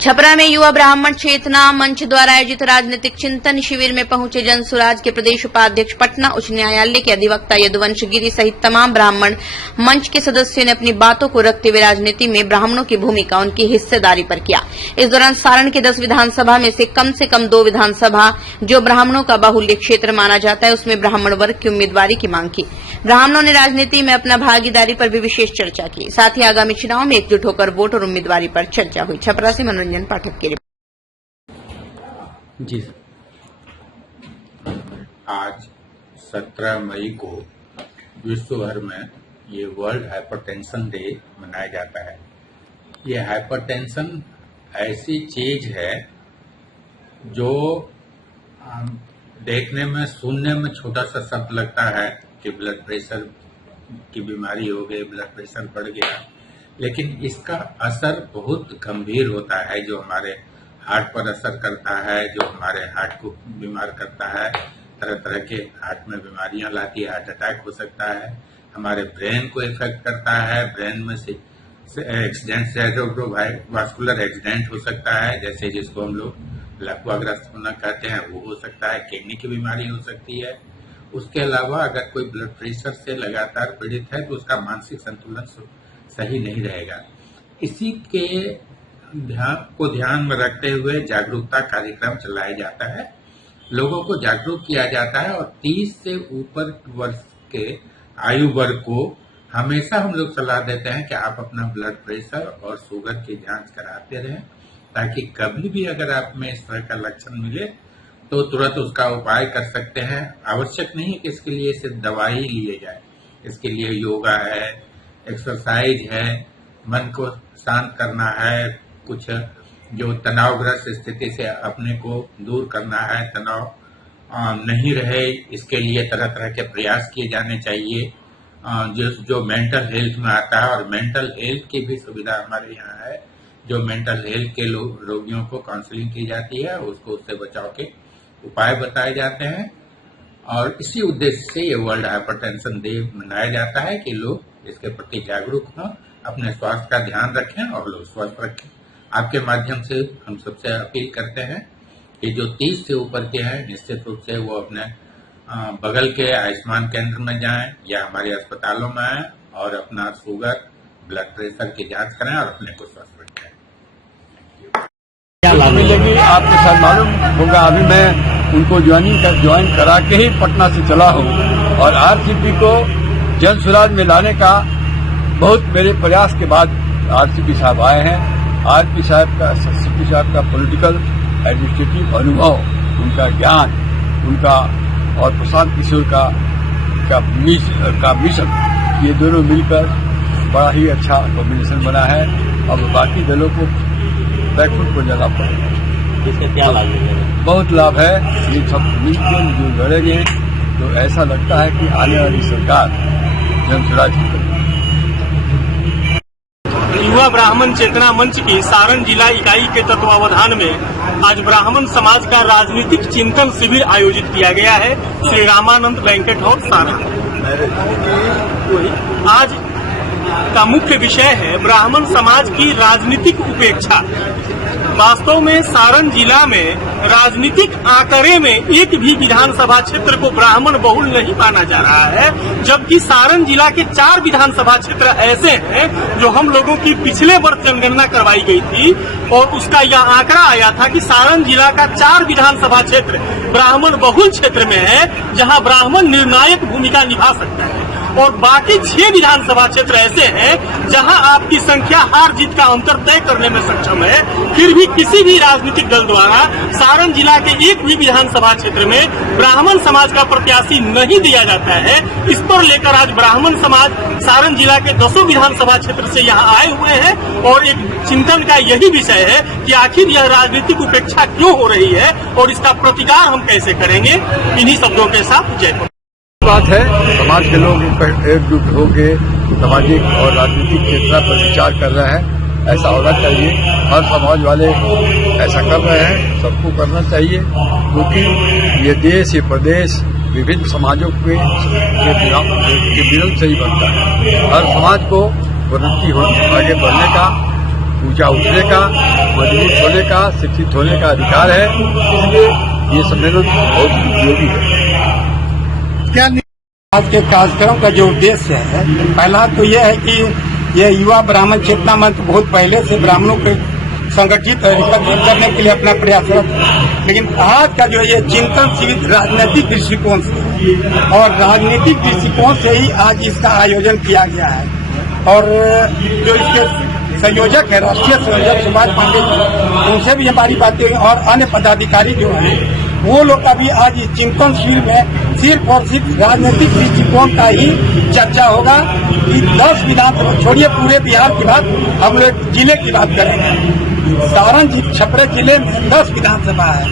छपरा में युवा ब्राह्मण चेतना मंच द्वारा आयोजित राजनीतिक चिंतन शिविर में पहुंचे जनसुराज के प्रदेश उपाध्यक्ष, पटना उच्च न्यायालय के अधिवक्ता यदुवंश गिरी सहित तमाम ब्राह्मण मंच के सदस्यों ने अपनी बातों को रखते हुए राजनीति में ब्राह्मणों की भूमिका, उनकी हिस्सेदारी पर किया। इस दौरान सारण के 10 विधानसभा में से कम 2 विधानसभा जो ब्राह्मणों का बाहुल्य क्षेत्र माना जाता है, उसमें ब्राह्मण वर्ग की उम्मीदवारी की मांग की। ब्राह्मणों ने राजनीति में अपना भागीदारी पर भी विशेष चर्चा की। साथ ही आगामी चुनाव में एकजुट होकर वोट और उम्मीदवारी पर चर्चा हुई। छपरा से मनोरंजन पाठक के लिए। जी आज 17 मई को विश्व भर में ये वर्ल्ड हाइपरटेंशन डे मनाया जाता है। ये हाइपरटेंशन ऐसी चीज है जो देखने में, सुनने में छोटा सा शब्द लगता है कि ब्लड प्रेशर की बीमारी हो गई, ब्लड प्रेशर बढ़ गया, लेकिन इसका असर बहुत गंभीर होता है, जो हमारे हार्ट पर असर करता है, जो हमारे हार्ट को बीमार करता है, तरह तरह के हार्ट में बीमारियां लाती है, हार्ट अटैक हो सकता है, हमारे ब्रेन को इफेक्ट करता है, ब्रेन में से एक्सीडेंट, सेरेब्रोवास्कुलर एक्सीडेंट हो सकता है, जैसे जिसको हम लोग लकवाग्रस्त होना कहते हैं, वो हो सकता है, किडनी की बीमारी हो सकती है। उसके अलावा अगर कोई ब्लड प्रेशर से लगातार पीड़ित है तो उसका मानसिक संतुलन सही नहीं रहेगा। इसी के ध्यान में रखते हुए जागरूकता कार्यक्रम चलाया जाता है, लोगों को जागरूक किया जाता है, और 30 से ऊपर वर्ष के आयु वर्ग को हमेशा हम लोग सलाह देते हैं कि आप अपना ब्लड प्रेशर और शुगर की जांच कराते रहें, ताकि कभी भी अगर आप में इस तरह का लक्षण मिले तो तुरंत उसका उपाय कर सकते हैं। आवश्यक नहीं है कि इसके लिए सिर्फ दवाई लिए जाए, इसके लिए योगा है, एक्सरसाइज है, मन को शांत करना है, कुछ जो तनावग्रस्त स्थिति से अपने को दूर करना है, तनाव नहीं रहे, इसके लिए तरह तरह के प्रयास किए जाने चाहिए। जो मेंटल हेल्थ में आता है, और मेंटल हेल्थ की भी सुविधा हमारे यहाँ है, जो मेंटल हेल्थ के रोगियों को काउंसलिंग की जाती है, उसको उससे बचाव के उपाय बताए जाते हैं। और इसी उद्देश्य से ये वर्ल्ड हाइपरटेंशन डे मनाया जाता है कि लोग इसके प्रति जागरूक हों, अपने स्वास्थ्य का ध्यान रखें और लोग स्वस्थ रखें। आपके माध्यम से हम सबसे अपील करते हैं कि जो 30 से ऊपर के हैं, निश्चित रूप से वो अपने बगल के आयुष्मान केंद्र में जाएं या हमारे अस्पतालों में आएं और अपना शुगर, ब्लड प्रेशर की जांच कराएं और अपने को स्वस्थ रखें। मिलेगी आपके साथ मालूम होगा। अभी मैं उनको ज्वाइन करा के ही पटना से चला हूँ, और आरसीपी को जनसुराज में लाने का बहुत मेरे प्रयास के बाद आरसीपी साहब आए हैं। आरसीपी साहब का पॉलिटिकल एडमिनिस्ट्रेटिव अनुभव, उनका ज्ञान, उनका और प्रशांत किशोर का मिशन, ये दोनों मिलकर बड़ा ही अच्छा कॉम्बिनेशन बना है। अब बाकी दलों को बैकफुट को जगह पड़ेगा। इसका क्या लाभ है? बहुत लाभ है। ये सब मिलकर जो लड़ेंगे तो ऐसा लगता है कि आने वाली सरकार जनसुराज की करेगी। युवा ब्राह्मण चेतना मंच की सारण जिला इकाई के तत्वावधान में आज ब्राह्मण समाज का राजनीतिक चिंतन शिविर आयोजित किया गया है श्री रामानंद बैंकेट हॉल सारण। आज का मुख्य विषय है ब्राह्मण समाज की राजनीतिक उपेक्षा। वास्तव में सारण जिला में राजनीतिक आंकड़े में एक भी विधानसभा क्षेत्र को ब्राह्मण बहुल नहीं माना जा रहा है, जबकि सारण जिला के 4 विधानसभा क्षेत्र ऐसे हैं जो हम लोगों की पिछले वर्ष जनगणना करवाई गई थी, और उसका यह आंकड़ा आया था कि सारण जिला का 4 विधानसभा क्षेत्र ब्राह्मण बहुल क्षेत्र में है, जहां ब्राह्मण निर्णायक भूमिका निभा सकता है, और बाकी 6 विधानसभा क्षेत्र ऐसे हैं जहां आपकी संख्या हार जीत का अंतर तय करने में सक्षम है। फिर भी किसी भी राजनीतिक दल द्वारा सारण जिला के एक भी विधानसभा क्षेत्र में ब्राह्मण समाज का प्रत्याशी नहीं दिया जाता है। इस पर लेकर आज ब्राह्मण समाज सारण जिला के 10 विधानसभा क्षेत्र से यहाँ आए हुए हैं, और एक चिंतन का यही विषय है कि आखिर यह राजनीतिक उपेक्षा क्यों हो रही है और इसका प्रतिकार हम कैसे करेंगे। इन्हीं शब्दों के साथ जय बात है, समाज के लोग एकजुट होकर सामाजिक और राजनीतिक क्षेत्र पर विचार कर रहे हैं। ऐसा होना चाहिए, हर समाज वाले ऐसा कर रहे हैं, सबको करना चाहिए, क्योंकि ये देश, ये प्रदेश विभिन्न समाजों के मिलन से ही बनता है। हर समाज को उन्नति आगे बढ़ने का ऊंचा उठने का, मजबूत होने का, शिक्षित होने का अधिकार है। इसलिए ये सम्मेलन बहुत उपयोगी है। क्या आज के कार्यक्रम का जो उद्देश्य है, पहला तो यह है कि यह युवा ब्राह्मण चेतना मंच बहुत पहले से ब्राह्मणों के संगठित और एकत्रित करने के लिए अपना प्रयासरत है। लेकिन आज का जो ये चिंतन शिविर राजनीतिक दृष्टिकोण से और राजनीतिक दृष्टिकोण से ही आज इसका आयोजन किया गया है। और जो इसके संयोजक है, राष्ट्रीय संयोजक सुभाष पांडे जी, उनसे भी हमारी बातें हुई और अन्य पदाधिकारी जो हैं वो लोग का भी आज इस चिंतन शिविर में सिर्फ और सिर्फ राजनीतिक दृष्टिकोण का ही चर्चा होगा कि 10 विधानसभा छोड़िए, पूरे बिहार की बात, हम लोग जिले की बात करेंगे। सारण छपरा जिले में 10 विधानसभा है।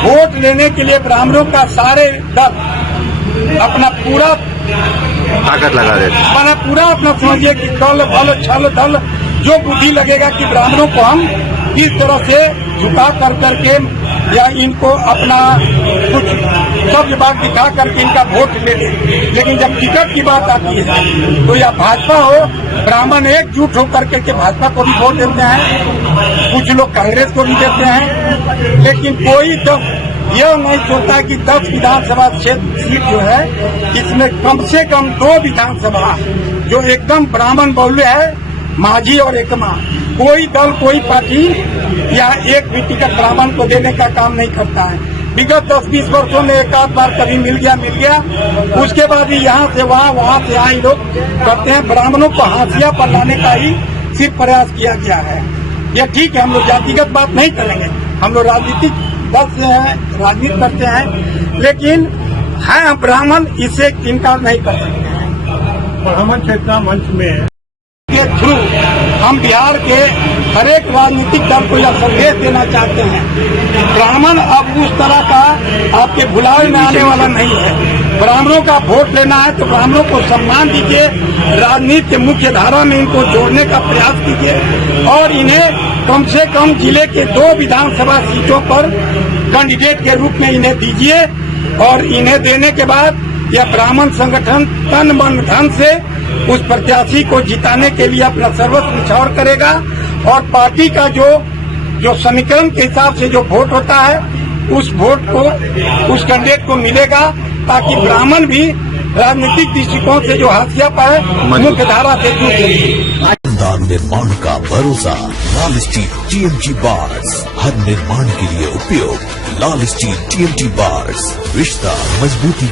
वोट लेने के लिए ब्राह्मणों का सारे दल अपना पूरा ताकत लगा देते, पूरा अपना समझिए कि दल बल छल दल जो बुद्धि लगेगा कि ब्राह्मणों को हम किस तरह से झुका कर करके या इनको अपना कुछ सब बात दिखा करके इनका वोट ले लें। लेकिन जब टिकट की बात आती है तो या भाजपा हो, ब्राह्मण एकजुट होकर के भाजपा को भी वोट देते हैं, कुछ लोग कांग्रेस को भी देते हैं। लेकिन कोई तो यह नहीं सोचता कि 10 विधानसभा क्षेत्र सीट जो है इसमें कम से कम 2 विधानसभा जो एकदम ब्राह्मण बहुल्य है, माझी और एकमा। कोई दल कोई पार्टी या एक भी टिकट ब्राह्मण को देने का काम नहीं करता है। विगत 10-20 वर्षों में एक आध बार कभी मिल गया, उसके बाद ही यहाँ से वहाँ से यहाँ ही लोग करते हैं। ब्राह्मणों को हाशिया पर लाने का ही सिर्फ प्रयास किया गया है। यह ठीक है, हम लोग जातिगत बात नहीं करेंगे, हम लोग राजनीतिक दल से हैं, राजनीति करते हैं, लेकिन है ब्राह्मण, इसे इनकार नहीं कर सकते हैं। ब्राह्मण चेतना मंच में के थ्रू हम बिहार के हर एक राजनीतिक दल को यह संदेश देना चाहते हैं कि ब्राह्मण अब उस तरह का आपके भुलावे में आने वाला नहीं है। ब्राह्मणों का वोट लेना है तो ब्राह्मणों को सम्मान दीजिए, राजनीति के मुख्य धारा में इनको जोड़ने का प्रयास कीजिए और इन्हें कम से कम जिले के 2 विधानसभा सीटों पर कैंडिडेट के रूप में इन्हें दीजिए। और इन्हें देने के बाद यह ब्राह्मण संगठन तन मन धन से उस प्रत्याशी को जिताने के लिए अपना सर्वस्व निछावर करेगा और पार्टी का जो समीकरण के हिसाब से जो वोट होता है उस वोट को उस कैंडिडेट को मिलेगा, ताकि ब्राह्मण भी राजनीतिक दृष्टिकोण से जो हाशिया पाए मुख्य धारा से जुड़ सके। निर्माण का भरोसा लाल स्टील TMT बार्स, हर निर्माण के लिए उपयोग लाल स्टील TMT बार्स, रिश्ता मजबूती